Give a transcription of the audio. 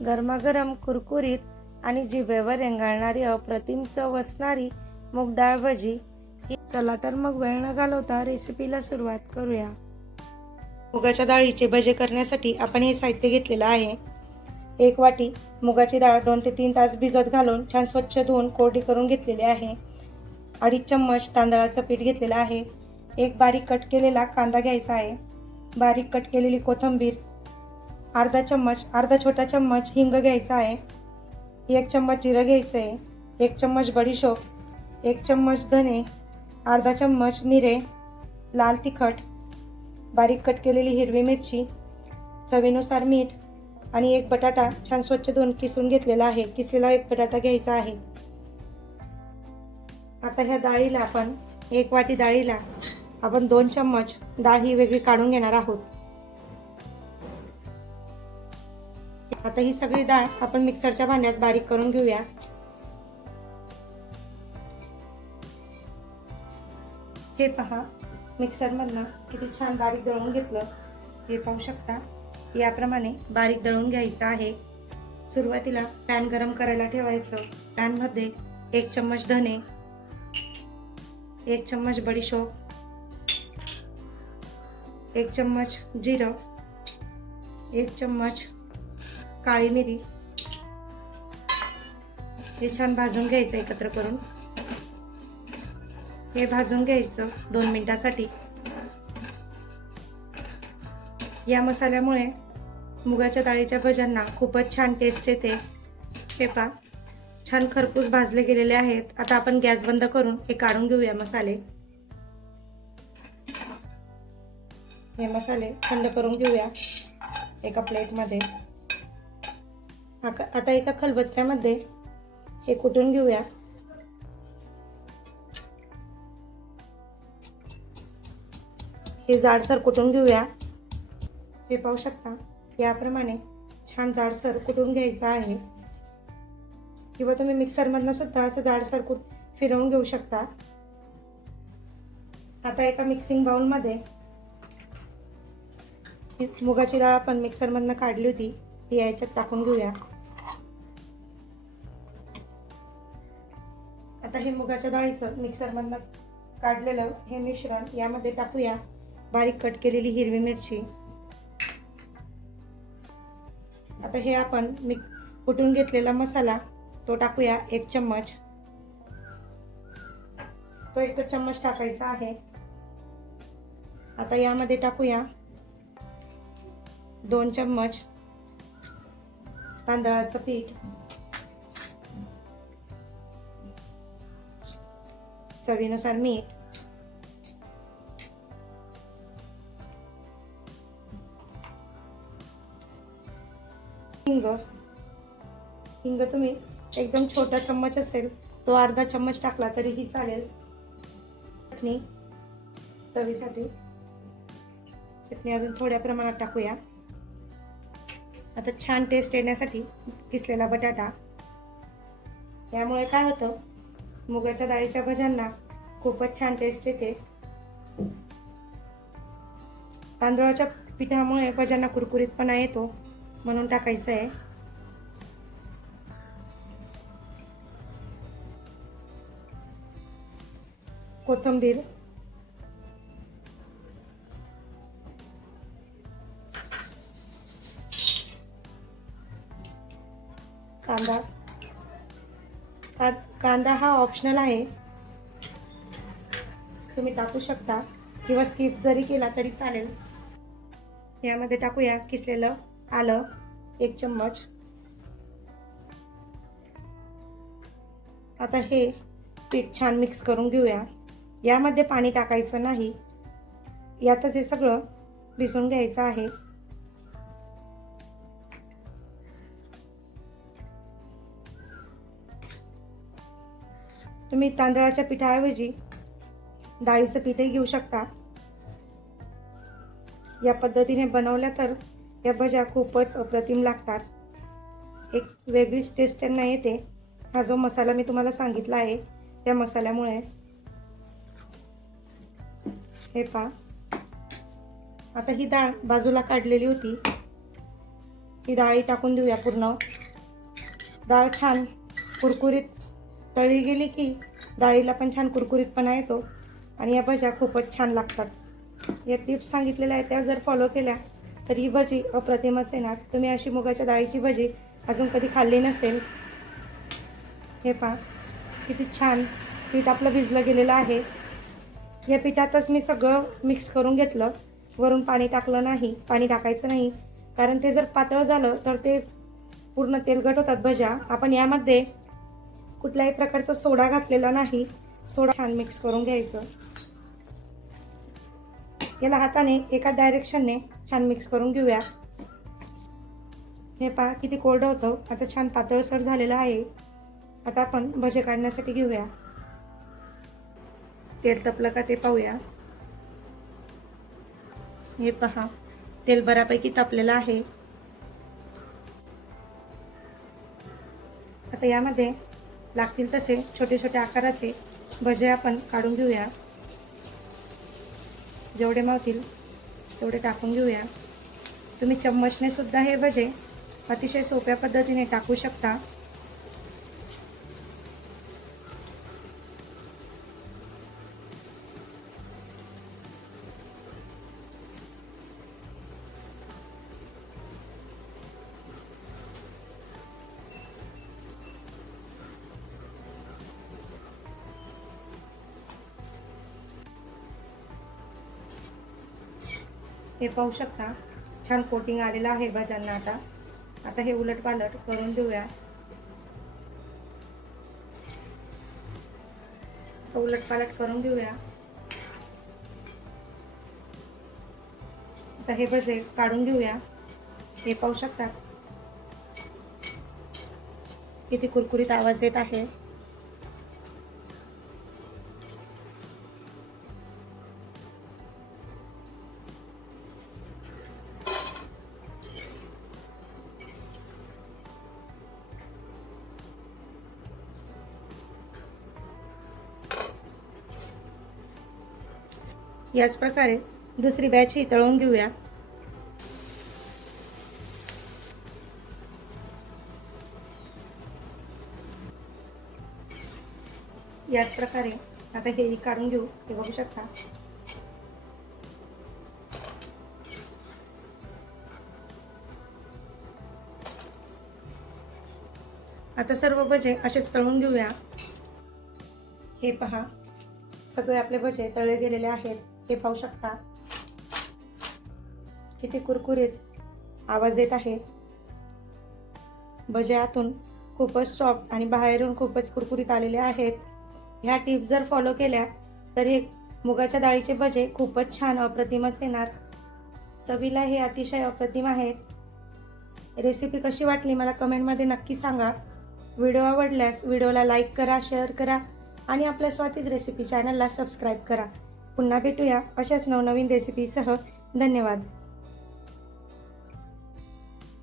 गरमागरम कुरकुरीत आणि जिभेवर रेंगाळणारी अप्रतिम चव असणारी मूग डाळ भजी. चला तर मग वेळ न घालवता रेसिपीला सुरुवात करूया. मुगाच्या डाळीचे भजे करण्यासाठी आपण हे साहित्य घेतलेलं आहे. 1 वाटी मुगाची डाळ 2 ते 3 तास भिजत घालून छान स्वच्छ धुवून कोरडी करून घेतलेली आहे. 2.5 चम्मच तांदळाचं पीठ घेतलेलं आहे. 1 बारीक कट केलेला कांदा घ्यायचा आहे. बारीक कट केलेली कोथिंबीर, अर्धा छोटा चम्मच हिंग घ्यायचा आहे. 1 चम्मच जिरं घ्यायचं आहे. 1 चम्मच बडीशोप, 1 चम्मच धने, अर्धा चम्मच मिरे, लाल तिखट, बारीक कट केलेली हिरवी मिरची, चवीनुसार मीठ आणि 1 बटाटा छान स्वच्छ धुवून किसून घेतलेला आहे. किसलेला 1 बटाटा घ्यायचा आहे. आता ह्या डाळीला आपण 1 वाटी डाळीला आपण 2 चम्मच डाळ ही वेगळी काढून घेणार आहोत. आता ही सगळी डाळ आपण मिक्सरच्या भांड्यात बारीक करून घेऊया. हे पहा, मिक्सरमधनं किती छान बारीक दळून घेतलं. हे पाहू शकता. याप्रमाणे बारीक दळून घ्यायचं आहे. सुरुवातीला पॅन गरम करायला ठेवायचं. पॅनमध्ये 1 चम्मच धने, 1 चम्मच बडीशोप, 1 चम्मच जिरं, 1 चम्मच काळी मिरी हे छान भाजून घ्यायचं एकत्र करून. हे भाजून घ्यायचं 2 मिनिटासाठी. या मसाल्यामुळे मुगाच्या डाळीच्या भज्यांना खूपच छान टेस्ट येते. हे पहा, छान खरपूस भाजले गेलेले आहेत. आता आपण गॅस बंद करून हे काढून घेऊया मसाले. हे मसाले थंड करून घेऊया एका प्लेटमध्ये. आता एका खलबत्त्यामध्ये हे कुटून घेऊया. हे जाडसर कुटून घेऊया. हे पाहू शकता, याप्रमाणे छान जाडसर कुटून घ्यायचं आहे. किंवा तुम्ही मिक्सरमधनं सुद्धा असं जाडसर फिरवून घेऊ शकता. आता एका मिक्सिंग बाउलमध्ये मुगाची डाळ आपण मिक्सरमधनं काढली होती ती याच्यात टाकून घेऊया. आता हे मुगाच्या डाळीचं मिक्सरमधनं काढलेलं हे मिश्रण यामध्ये टाकूया. बारीक कट केलेली हिरवी मिरची. आता हे आपण कुटून घेतलेला मसाला तो टाकूया 1 चम्मच. तो 1 चम्मच टाकायचा आहे. आता यामध्ये टाकूया 2 चम्मच तांदळाचं पीठ, चवीनुसार मीठ, हिंग तुम्ही एकदम छोटा चम्मच असेल तो अर्धा चम्मच टाकला तरीही चालेल. चटणी चवीसाठी चटणी अजून थोड्या प्रमाणात टाकूया. आता छान टेस्ट येण्यासाठी किसलेला बटाटा. यामुळे काय होतं, मुगाच्या डाळीच्या भज्यांना खूपच छान टेस्ट येते. तांदळाच्या पिठामुळे भज्यांना कुरकुरीतपणा येतो म्हणून टाकायचं आहे. कोथिंबीर, कांदा हा ऑप्शनल आहे, तुम्ही टाकू शकता किंवा स्किप जरी केला तरी चालेल. यामध्ये टाकूया किसलेलं आलं 1 चम्मच. आता हे पीठ छान मिक्स करून घेऊया. यामध्ये पाणी टाकायचं नाही, यातच हे सगळं भिजवून घ्यायचं आहे. तुम्ही तांदळाच्या पिठाऐवजी डाळीचं पीठही घेऊ शकता. या पद्धतीने बनवल्या तर या भज्या खूपच अप्रतिम लागतात. एक वेगळीच टेस्ट त्यांना येते. हा जो मसाला मी तुम्हाला सांगितला आहे त्या मसाल्यामुळे. हे पहा, आता ही डाळ बाजूला काढलेली होती ती डाळी टाकून देऊया पूर्ण. डाळ छान कुरकुरीत तळली गेली की डाळीला पण छान कुरकुरीतपणा येतो आणि या भज्या खूपच छान लागतात. या टिप्स सांगितलेल्या आहेत त्या जर फॉलो केल्या तर ही भजी अप्रतिमच येणार. तुम्ही अशी मुगाच्या डाळीची भजी अजून कधी खाल्ली नसेल. हे पहा किती छान पीठ आपलं भिजलं गेलेलं आहे. या पिठातच मी सगळं मिक्स करून घेतलं. वरून पाणी टाकलं नाही, पाणी टाकायचं नाही, कारण ते जर पातळ झालं तर ते पूर्ण तेलकट होतात भज्या. आपण यामध्ये कुठल्याही प्रकारचा सोडा घातलेला नाही. सोडा छान मिक्स करून घ्यायचं. याला हाताने एका डायरेक्शनने छान मिक्स करून घेऊया. हे पहा किती कोरडं होतं. आता छान पातळसर झालेलं आहे. आता आपण भजे काढण्यासाठी घेऊया. तेल तपलं का ते पाहूया. हे पहा तेल बऱ्यापैकी तापलेलं आहे. आता यामध्ये लागतील तसे छोटे छोटे आकाराचे भजे आपण काढून घेऊया. जेवढे मावतील तेवढे टाकून घेऊया. तुम्ही चम्मचने सुद्धा हे भजे अतिशय सोप्या पद्धतीने टाकू शकता. हे पाहू शकता छान कोटिंग आलेलं आहे भज्यांना. आता हे उलट पालट करून देऊया. उलट पालट करून घेऊया. आता हे भजे काढून घेऊया. हे पाहू शकता किती कुरकुरीत आवाज येत आहे. याच प्रकारे दुसरी बॅच ही तळून घेऊया. याच प्रकारे आता हे काढून घेऊ. हे बघू शकता आता सर्व भजे असेच तळून घेऊया. हे पहा सगळे आपले भजे तळले गेलेले आहेत. हे पाहू शकता किती कुरकुरीत आवाज येत आहे. भजे आतून खूपच सॉफ्ट आणि बाहेरून खूपच कुरकुरीत आलेले आहेत. ह्या टिप्स जर फॉलो केल्या तर हे मुगाच्या डाळीचे भजे खूपच छान अप्रतिमच येणार. चवीला हे अतिशय अप्रतिम आहेत. रेसिपी कशी वाटली मला कमेंटमध्ये नक्की सांगा. व्हिडिओ आवडल्यास व्हिडिओला लाईक करा, शेअर करा आणि आपल्या स्वातीज रेसिपी चॅनलला सबस्क्राईब करा. पुन्हा भेटूया अशाच नवनवीन रेसिपीसह. धन्यवाद.